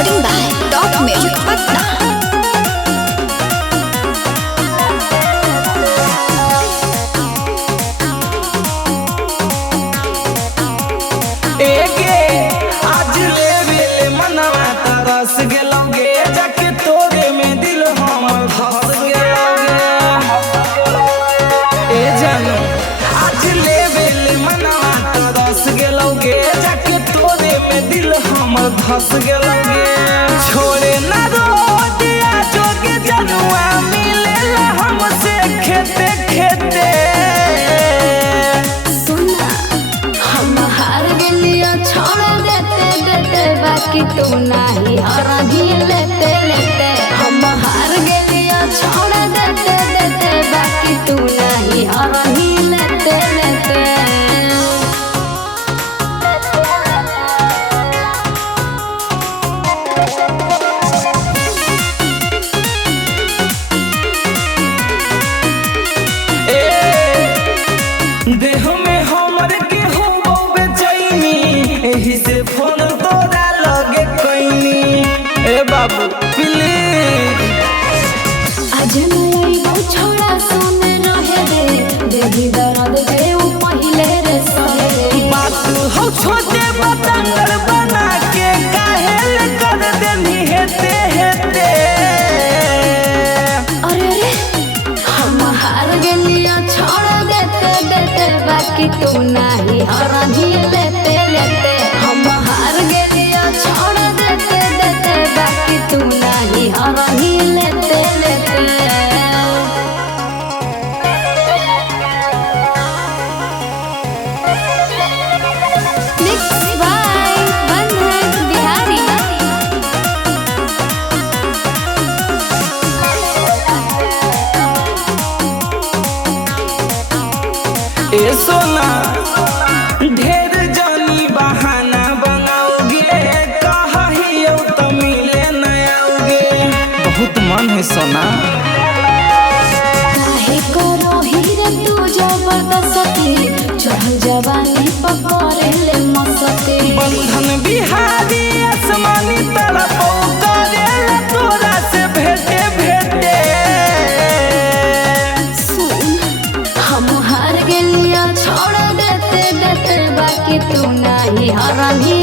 Recording by Top Music Patna. आज ले बेले मनवा तरस गेलोगे जाके तोरे में दिल हमर धस गेलोगे। ए जानू आज ले बेले मनवा तरस गेलोगे जाके तोरे में दिल हमर धस गेलोगे। छोड़े ना रोदिया जोगे जनुआ मिलेला हमसे खेते खेते। बाकी तू नहीं हरही लेते लेते हम हार गलिया छोड़ देते देते बाकी तू नहीं हरही लेते लेते। देह में हमर के हो बेचैनी एही से फोन तोरा लगे कोइनी। ए बाबू प्लीज आज नया छोड़ा सुने रहे रे देवी दर्द के ऊ पहिले रे सहे बात हो छोटे बतंगड़ बना के काहे कर देनी हेते हेते। अरे रे हम हार गलिया छोड़ देते देते बाकी तू नहीं हरही लेते लेते हम हार गलिया छोड़ देते देते बाकी तू नहीं हरही लेते लेते। Mixed by Bandhan Bihari। ए सोना ढेर जानी बहाना बनाओगे कहियो तो मिले न आओगे। बहुत मन है सोना। काहे करो हीरे तू जबरदस्ती चढ़ल जवानी पकड़े ले मस्ती। बंधन बिहारी आसमानी तरफ करेला तोरा से भेटे भेटे। सुन हम हार गलिया छोड़ देते देते बाकी तू नहीं हरही